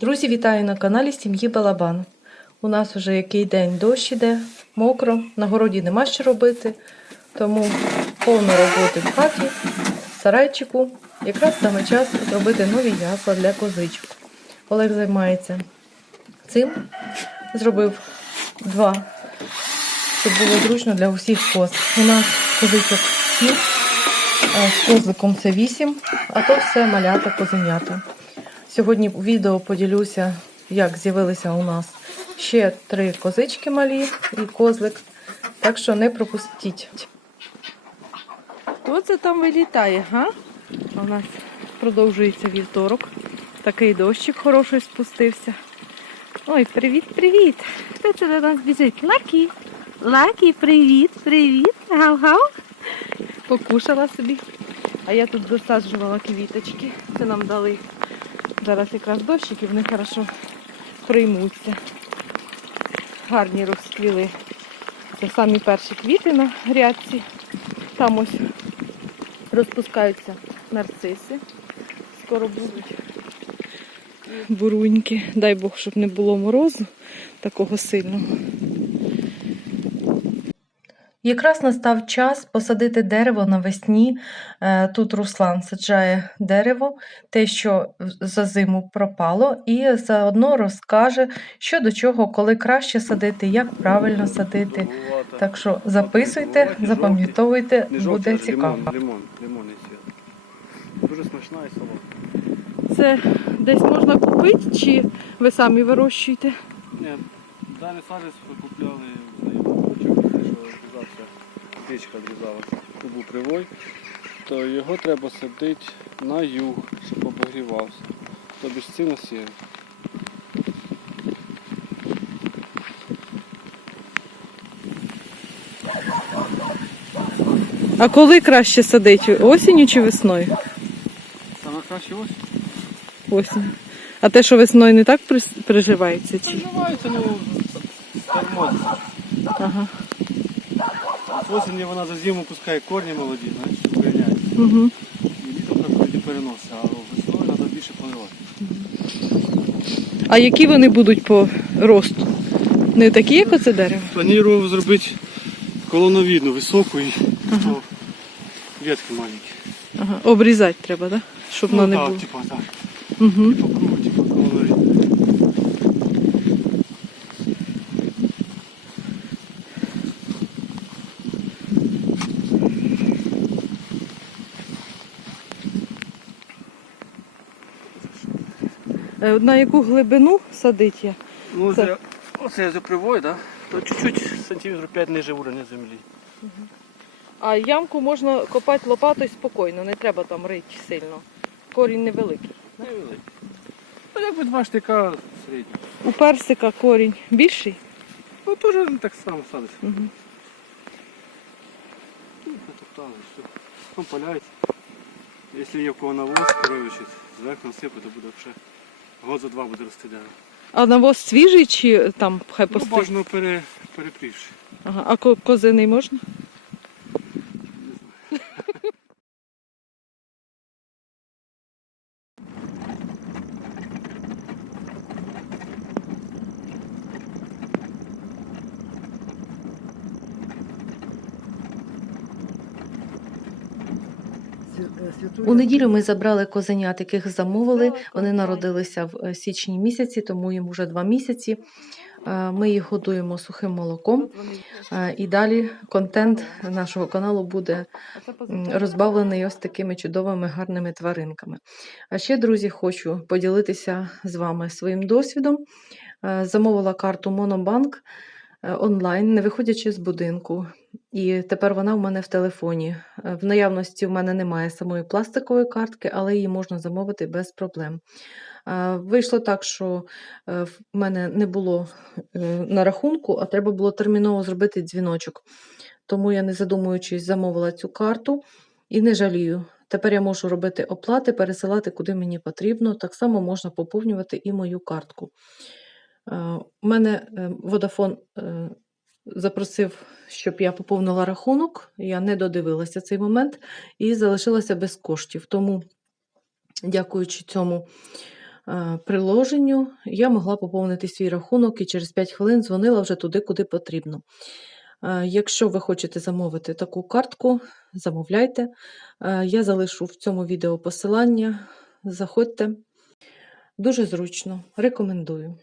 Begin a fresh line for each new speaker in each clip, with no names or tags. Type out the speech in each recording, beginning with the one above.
Друзі, вітаю на каналі Сім'ї Балабан. У нас уже який день дощ іде, мокро, на городі нема що робити, тому повно роботи в хаті, сарайчику. Якраз саме час зробити нові ясла для козичок. Олег займається цим, зробив два, щоб було зручно для усіх коз. У нас козичок 7, з козликом це 8, а то все малята козенята. Сьогодні у відео поділюся, як з'явилися у нас ще три козички малі і козлик. Так що не пропустіть. Хто це там вилітає, га? У нас продовжується вівторок. Такий дощик хороший спустився. Ой, привіт-привіт! Хто це до нас біжить? Лакі! Лакі, привіт, привіт! Гав-гав! Покушала собі. А я тут досаджувала квіточки. Це нам дали Зараз якраз дощик і вони хорошо приймуться. Гарні розквіли. Це самі перші квіти на грядці. Там ось розпускаються нарциси. Скоро будуть. Буруньки. Дай Бог, щоб не було морозу такого сильного. Якраз настав час посадити дерево навесні. Е, Тут Руслан саджає дерево, те, що за зиму пропало, і заодно розкаже, що до чого, коли краще садити, як правильно садити. Так що записуйте, запам'ятовуйте, буде цікаво.
Лимон, лимон, лимонний. Дуже смачна і солодка.
Це десь можна купити, чи ви самі вирощуєте?
Ні, даний садець ми купляли птичка обрізалася. Тут був привой, то його треба садити на юг, щоб обогрівався. Тобі ж сильно сіяти.
А коли краще садити? Осінню чи весною?
Саме краще ось.
Осінь. А те, що весною не так приживається? Чи?
Приживається, ну, тормозиться.
Ага.
Осені вона за зиму пускає корні молоді, знаєш, укоріняє.
Угу.
І літом тоді переносити, а весною треба більше поливати.
А які вони будуть по росту? Не такі, як оце дерево?
Планував зробити колоновідну, високу і
Ага.
ветки маленькі.
Ага. Обрізати треба, так? Щоб воно не
так,
було.
типа, так.
Угу.
По кругу, типа, колоновідну.
Е, На яку глибину садить я?
Ну,
Це-
це... оце за привой, да? то чуть-чуть сантиметрів 5 ниже уровня землі.
А ямку можна копати лопатою спокійно, не треба там рити сильно. Корінь невеликий.
Невеликий. Ну, якби два штика середні.
У персика корінь більший.
Ну, теж так само садиться.
Угу.
Ну, Натоптали, все. Потім паляється. Якщо є в кого навоз, коровичить, зверху насипати, то буде вже год за два буде рости дерево.
А навоз свіжий чи там хай
Ну,
Можна
бажано пере, перепрівши.
Ага. А ко- козиний можна? У неділю ми забрали козенят, яких замовили. Вони народилися в е, січні місяці, тому їм вже два місяці. Е, Ми їх годуємо сухим молоком. Е, І далі контент нашого каналу буде розбавлений ось такими чудовими гарними тваринками. А ще, друзі, хочу поділитися з вами своїм досвідом. Замовила карту Монобанк онлайн, не виходячи з будинку. І тепер вона в мене в телефоні. Е, В наявності в мене немає самої пластикової картки, але її можна замовити без проблем. Е, Вийшло так, що е, в мене не було е, на рахунку, а треба було терміново зробити дзвіночок. Тому я, не задумуючись, замовила цю карту і не жалію. Тепер я можу робити оплати, пересилати куди мені потрібно. Так само можна поповнювати і мою картку. Е, У мене е, Vodafone е, запросив, щоб я поповнила рахунок. Я не додивилася цей момент і залишилася без коштів. Тому, дякуючи цьому е, приложенню я могла поповнити свій рахунок і через 5 хвилин дзвонила вже туди, куди потрібно. Е, Якщо ви хочете замовити таку картку, замовляйте. Е, Я залишу в цьому відео посилання. Заходьте. Дуже зручно. Рекомендую.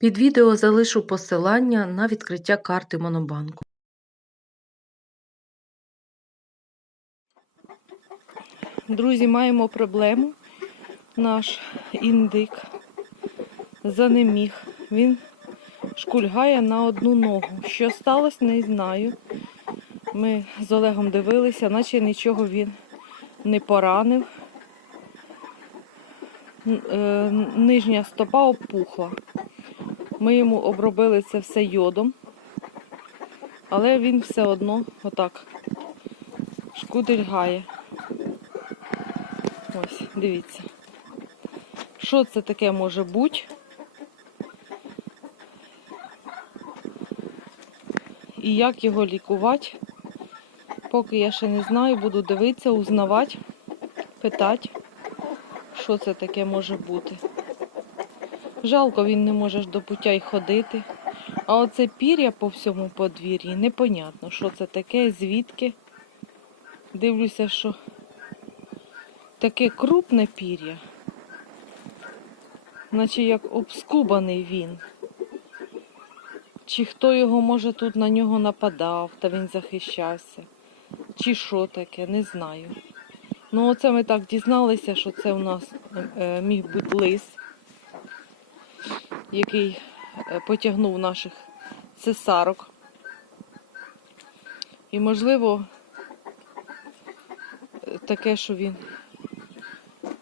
Під відео залишу посилання на відкриття карти Монобанку. Друзі, маємо проблему. Наш індик занеміг. Він шкульгає на одну ногу. Що сталося, не знаю. Ми з Олегом дивилися, наче нічого він не поранив. Е, Нижня стопа опухла. Ми йому обробили це все йодом, але він все одно отак шкудильгає. Ось, дивіться. Що це таке може бути? І як його лікувати? Поки я ще не знаю, буду дивитися, узнавати, питати, що це таке може бути. Жалко, він не може до пуття й ходити. А оце пір'я по всьому подвір'ї, непонятно, що це таке, звідки. Дивлюся, що таке крупне пір'я, наче як обскубаний він. Чи хто його, може, тут на нього нападав, та він захищався. Чи що таке, не знаю. Ну, оце ми так дізналися, що це у нас е, міг бути лис, який е, потягнув наших цесарок. І, можливо, таке, що він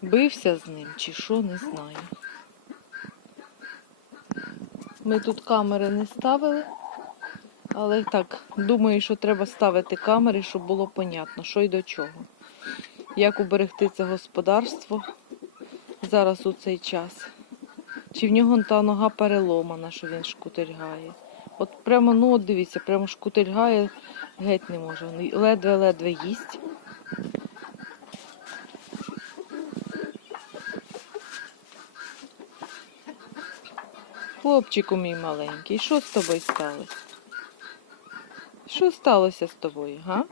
бився з ним, чи що, не знаю. Ми тут камери не ставили, але так, думаю, що треба ставити камери, щоб було понятно, що й до чого. Як уберегти це господарство зараз у цей час. Чи в нього та нога переломана, що він шкутильгає. От прямо, ну от дивіться, прямо шкутильгає, геть не може. Ледве-ледве їсть. Хлопчику мій маленький, що з тобою сталося? Що сталося з тобою, га?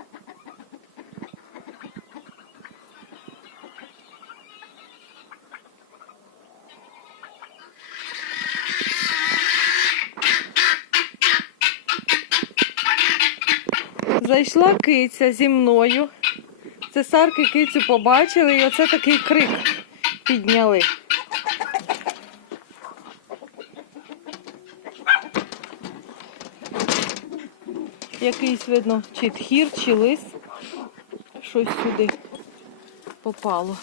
Зайшла киця зі мною. Цесарки кицю побачили і оце такий крик підняли. Якийсь, видно, чи тхір, чи лис. Щось сюди попало.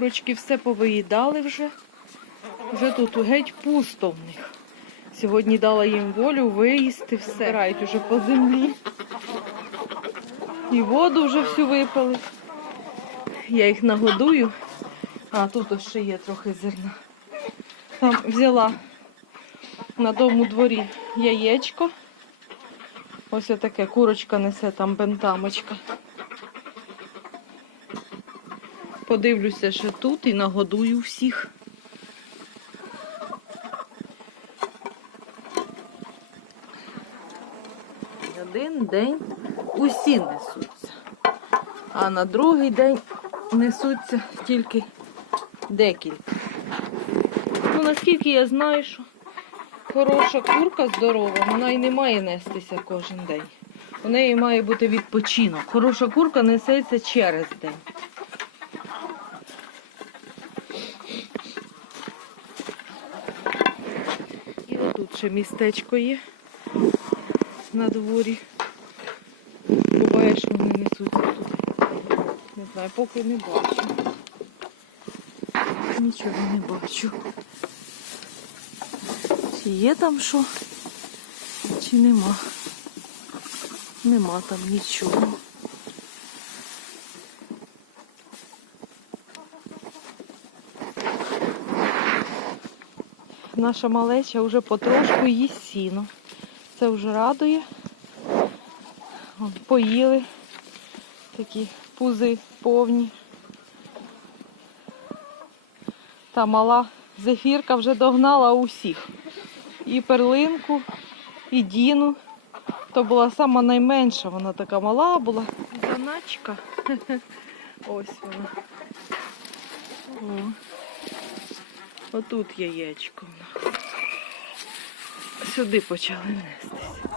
Курочки все повиїдали вже. Вже тут геть пусто в них. Сьогодні дала їм волю виїсти все. Збирають уже по землі. І воду вже всю випили. Я їх нагодую. А тут ось ще є трохи зерна. Там взяла на тому дворі яєчко. Ось таке курочка несе там бентамочка. Подивлюся ще тут і нагодую всіх. Один день усі несуться, а на другий день несуться тільки декілька. Ну, наскільки я знаю, що хороша курка здорова, вона і не має нестися кожен день. У неї має бути відпочинок. Хороша курка несеться через день. І отут ще містечко є на дворі. Буває, що вони несуться туди. Не знаю, поки не бачу. Нічого не бачу. Чи є там що, чи нема. Нема там нічого. Наша малеча вже потрошку їсть сіно. Це вже радує. Поїли такі пузи повні. Та мала зефірка вже догнала усіх. І перлинку, і Діну. То була сама найменша, вона така мала була. Заначка. Ось вона. Отут яєчко. Сюди почали нестись.